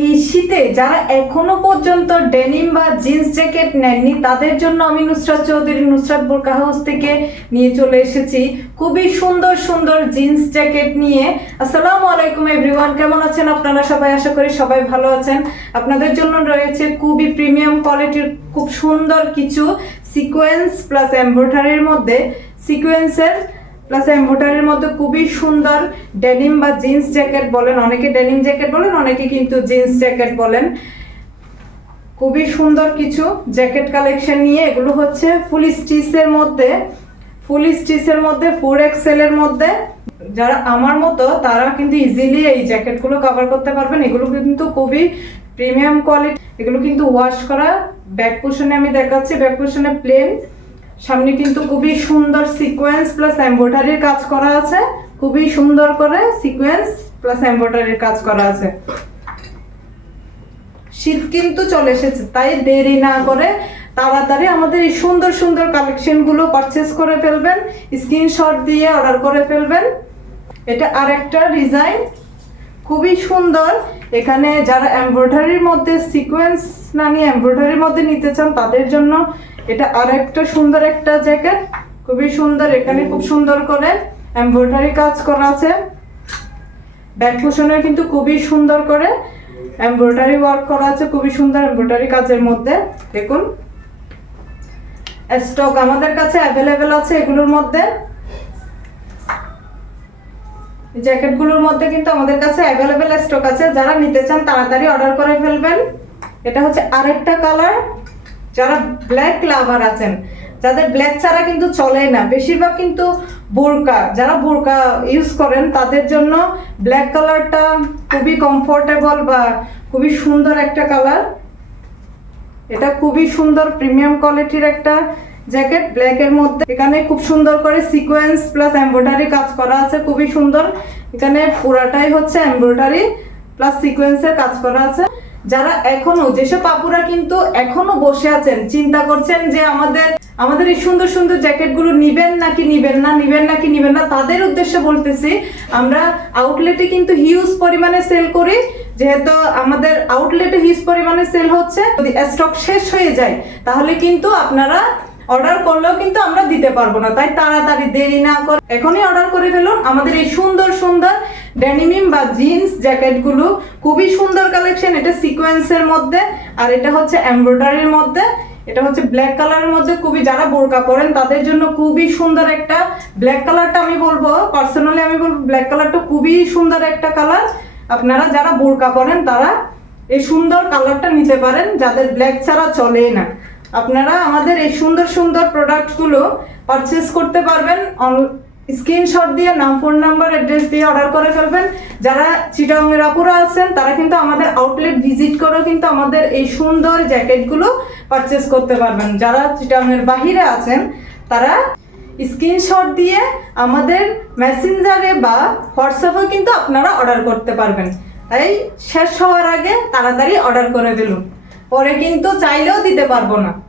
এই শীতে যারা এখনও পর্যন্ত ডেনিম বা জিন্স জ্যাকেট নেননি, তাদের জন্য আমি নুসরাত চৌধুরী, নুসরাত বোরকা হাউস থেকে নিয়ে চলে এসেছি। খুবই সুন্দর সুন্দর জিন্স জ্যাকেট নিয়ে। আসসালামু আলাইকুম এভরিওয়ান, কেমন আছেন আপনারা সবাই? আশা করি সবাই ভালো আছেন। আপনাদের জন্য রয়েছে খুবই প্রিমিয়াম কোয়ালিটির, খুব সুন্দর কিছু সিকোয়েন্স প্লাস এমব্রয়ডারির মধ্যে সিকোয়েন্সের প্লাস এমব্রয়ডারির মধ্যে খুবই সুন্দর ডেনিম বা জিন্স জ্যাকেট বলেন। অনেকে ডেনিম জ্যাকেট বলেন, অনেকে কিন্তু জিন্স জ্যাকেট বলেন। খুবই সুন্দর কিছু জ্যাকেট কালেকশন নিয়ে এগুলো হচ্ছে ফুল স্টিচের মধ্যে ফুল স্টিচের মধ্যে ফোর এক্সেলের মধ্যে। যারা আমার মতো, তারা কিন্তু ইজিলি এই জ্যাকেটগুলো কভার করতে পারবেন। এগুলো কিন্তু খুবই প্রিমিয়াম কোয়ালিটি এগুলো কিন্তু ওয়াশ করা ব্যাক পোর্শনে আমি দেখাচ্ছি ব্যাক পোর্শনে প্লেন সামনে কিন্তু খুবই সুন্দর সিকোয়েন্স প্লাস এমব্রয়ডারির কাজ করা আছে। খুবই সুন্দর করে সিকোয়েন্স প্লাস এমব্রয়ডারির কাজ করা আছে। শীত কিন্তু চলে এসেছে, তাই দেরি না করে তাড়াতাড়ি আমাদের এই সুন্দর সুন্দর কালেকশনগুলো পারচেস করে ফেলবেন স্ক্রিনশট দিয়ে অর্ডার করে ফেলবেন। এটা আরেকটা ডিজাইন খুবই সুন্দর। এখানে যারা এমব্রয়ডারির মধ্যে সিকোয়েন্স না নিয়ে এমব্রয়ডারির মধ্যে নিতে চান, তাদের জন্য এটা আরেকটা সুন্দর একটা জ্যাকেট, খুবই সুন্দর, এখানে খুব সুন্দর করে এমব্রয়ডারি কাজ করা আছে। ব্যাক কুশনে কিন্তু খুবই সুন্দর করে এমব্রয়ডারি ওয়ার্ক করা আছে, খুবই সুন্দর এমব্রয়ডারি কাজের মধ্যে। দেখুন। স্টক আমাদের কাছে অ্যাভেলেবেল আছে এগুলোর মধ্যে। জ্যাকেটগুলোর মধ্যে কিন্তু আমাদের কাছে অ্যাভেলেবেল স্টক আছে। যারা নিতে চান, তাড়াতাড়ি অর্ডার করে ফেলবেন। এটা হচ্ছে আরেকটা কালার যারা ব্ল্যাক লাভার আছেন, যাদের ব্ল্যাক ছাড়া কিন্তু চলে না। বেশিরভাগ কিন্তু বোরকা, যারা বোরকা ইউজ করেন, তাদের জন্য ব্ল্যাক কালারটা খুবই কমফোর্টেবল বা খুবই সুন্দর একটা কালার এটা খুবই সুন্দর প্রিমিয়াম কোয়ালিটির একটা জ্যাকেট ব্ল্যাকের মধ্যে এখানে খুব সুন্দর করে সিকোয়েন্স প্লাস এমব্রয়ডারি কাজ করা আছে, খুবই সুন্দর। এখানে পুরাটাই হচ্ছে এমব্রয়ডারি প্লাস সিকোয়েন্সের কাজ করা আছে। যারা এখনও, যেসব পাপুরা কিন্তু এখনও বসে আছেন, চিন্তা করছেন যে আমাদের আমাদের এই সুন্দর সুন্দর জ্যাকেটগুলো নিবেন নাকি নিবেন না, নিবেন নাকি নিবেন না, তাদের উদ্দেশ্যে বলতেছি, আমরা আউটলেটে কিন্তু হিউজ পরিমাণে সেল করি, যেহেতু আমাদের আউটলেটে হিউজ পরিমাণে সেল হচ্ছে, যদি স্টক শেষ হয়ে যায়, তাহলে কিন্তু আপনারা অর্ডার করলেও কিন্তু আমরা দিতে পারব না, তাই তাড়াতাড়ি দেরি না করে এখনই অর্ডার করে ফেলুন, আমাদের এই সুন্দর সুন্দর ডেনিমিম বা জিন্স জ্যাকেটগুলো খুবই সুন্দর কালেকশন। এটা সিকোয়েন্সের মধ্যে, আর এটা হচ্ছে এমব্রয়ডারির মধ্যে। এটা হচ্ছে ব্ল্যাক কালারের মধ্যে। খুবই যারা বোরকা পরেন, তাদের জন্য খুবই সুন্দর একটা ব্ল্যাক কালারটা আমি বলব। পার্সোনালি আমি বলব, ব্ল্যাক কালারটা খুবই সুন্দর একটা কালার। আপনারা যারা বোরকা পরেন, তারা এই সুন্দর কালারটা নিতে পারেন, যাদের ব্ল্যাক ছাড়া চলেই না। আপনারা আমাদের এই সুন্দর সুন্দর প্রোডাক্টগুলো পারচেস করতে পারবেন স্ক্রিনশট দিয়ে নাম, ফোন নাম্বার, অ্যাড্রেস দিয়ে অর্ডার করে ফেলবেন। যারা চিটাংয়ের আপুরা আছেন, তারা কিন্তু আমাদের আউটলেট ভিজিট করেও কিন্তু আমাদের এই সুন্দর জ্যাকেটগুলো পারচেস করতে পারবেন। যারা চিটাংয়ের বাহিরে আছেন, তারা স্ক্রিনশট দিয়ে আমাদের মেসেঞ্জারে বা হোয়াটসঅ্যাপে কিন্তু আপনারা অর্ডার করতে পারবেন। তাই শেষ হওয়ার আগে তাড়াতাড়ি অর্ডার করে ফেলুন। পরে কিন্তু চাইলেও দিতে পারব না।